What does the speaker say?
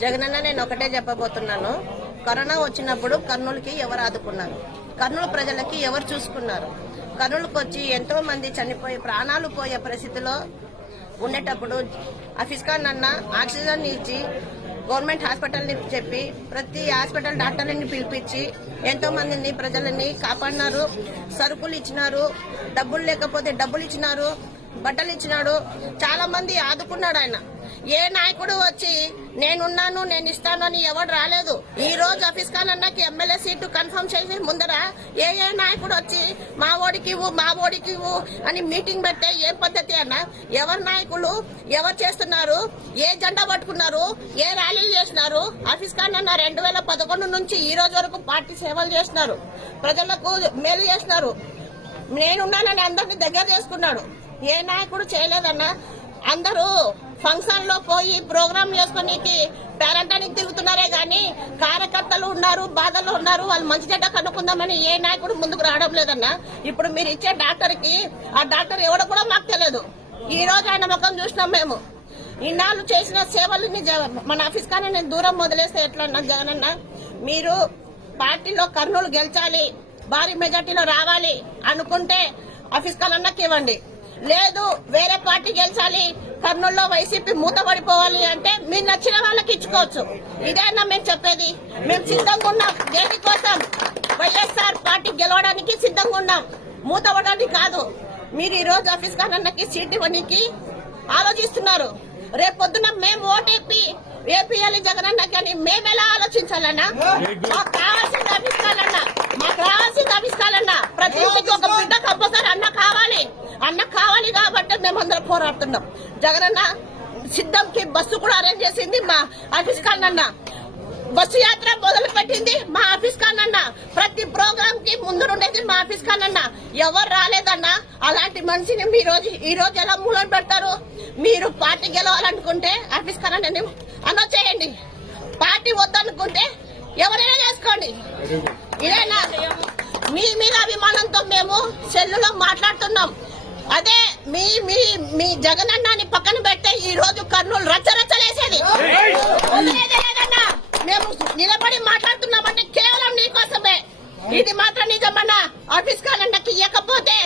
జగనన్న నేను ఒకటే చెప్పబోతున్నాను. కరోనా వచ్చినప్పుడు కర్నూలుకి ఎవరు ఆదుకున్నారు? కర్నూలు ప్రజలకి ఎవరు చూసుకున్నారు? కర్నూలుకు వచ్చి ఎంతో మంది చనిపోయి ప్రాణాలు పోయే పరిస్థితిలో ఉండేటప్పుడు ఆఫీస్ అన్న ఆక్సిజన్ ఇచ్చి గవర్నమెంట్ హాస్పిటల్ని చెప్పి ప్రతి హాస్పిటల్ డాక్టర్లని పిలిపించి ఎంతో మందిని ప్రజలని కాపాడినారు సరుకులు ఇచ్చినారు డబ్బులు లేకపోతే డబ్బులు ఇచ్చినారు. బట్టలు ఇచ్చినాడు. చాలా మంది ఆదుకున్నాడు ఆయన. ఏ నాయకుడు వచ్చి నేనున్నాను నేను ఇస్తాను అని ఎవడు రాలేదు. ఈ రోజు ఆఫీస్ అన్నకి ఎమ్మెల్యే సీటు కన్ఫర్మ్ చేసి ముందర ఏ ఏ నాయకుడు వచ్చి మా ఓడికి మా ఓడికి అని మీటింగ్ పెట్టే ఏ పద్ధతి అన్న? ఎవరు నాయకులు? ఎవరు చేస్తున్నారు? ఏ జెండా పట్టుకున్నారు? ఏ ర్యాలీలు చేస్తున్నారు అఫీస్ ఖాన్ అన్న రెండు వేల పదకొండు నుంచి ఈ రోజు వరకు పార్టీ సేవలు చేస్తున్నారు ప్రజలకు మేలు చేస్తున్నారు నేనున్నానని అందరిని దగ్గర చేసుకున్నాడు. ఏ నాయకుడు చేయలేదన్నా? అందరూ ఫంక్షన్లో పోయి ప్రోగ్రామ్ చేసుకోనికి పేరంటానికి తిరుగుతున్నారే గాని కార్యకర్తలు ఉన్నారు బాధలు ఉన్నారు వాళ్ళు మంచి చెడ్డ కనుక్కుందామని ఏ నాయకుడు ముందుకు రావడం లేదన్నా? ఇప్పుడు మీరు ఇచ్చే డాక్టర్కి ఆ డాక్టర్ ఎవడో కూడా మాకు తెలియదు. ఈ రోజు ఆయన ముఖం చూసినాం మేము. ఇన్నాళ్ళు చేసిన సేవలని మన ఆఫీస్ కానీ నేను దూరం వదిలేస్తే ఎట్లా అన్నా జగనన్న? మీరు పార్టీలో కర్నూలు గెలిచాలి భారీ మెజార్టీలో రావాలి అనుకుంటే ఆఫీస్ కాలన్నాకి ఇవ్వండి. లేదు వేరే పార్టీ గెలిచాలి. కర్నూలులో వైసీపీ మూతపడిపోవాలి అంటే మీరు నచ్చిన వాళ్ళకి ఇచ్చుకోవచ్చు. ఇదేనా మేము చెప్పేది. మేము సిద్ధంగా ఉన్నాం. దేనికోసం? వైఎస్ఆర్ పార్టీ గెలవడానికి సిద్ధంగా ఉన్నాం. మూతపడడానికి కాదు. మీరు ఈ రోజు ఆఫీస్ కాలన్నకి సీట్ ఇవ్వడానికి ఆలోచిస్తున్నారు. రేపొద్దున మేము ఓటేపి ఏపీఎల్ జగనన్న కానీ మేము ఎలా ఆలోచించాలన్నా? మాకు కావాల్సింది అభిస్తాలన్నా మాకు రావాల్సింది అభిస్తాలన్నా ప్రతి ఇంటికి ఒక బిడ్డ కంపల్సరీ అన్న కావాలి అన్న కావాలి కాబట్టి మేమందరం పోరాడుతున్నాం. జగనన్న సిద్ధంకి బస్సు కూడా అరేంజ్ చేసింది మా ఆఫీస్ కాలన్న బస్సు యాత్ర మొదలు పెట్టింది మా ఆఫీస్ కానన్న. ప్రతి ప్రోగ్రామ్కి ముందు ఉండేది మా ఆఫీస్ కానన్న. ఎవరు రాలేదన్నా? అలాంటి మనిషిని మీ రోజు ఈ రోజు ఎలా మూలం పెడతారు? మీరు పార్టీ గెలవాలనుకుంటే ఆఫీస్ కానని అనో చేయండి. పార్టీ వద్దనుకుంటే ఎవరైనా చేసుకోండి. ఇదేనా? మీ మీద అభిమానంతో మేము సెల్లులో మాట్లాడుతున్నాం. అదే మీ మీ మీ జగనన్నాని పక్కన పెడితే ఈ రోజు కర్నూలు రచ్చరచ్చలేసేది. మేము నిలబడి మాట్లాడుతున్నామంటే కేవలం నీకోసమే ఇది మాత్రం నిజమన్నా. ఆఫీస్ కాలండకి ఇవ్వకపోతే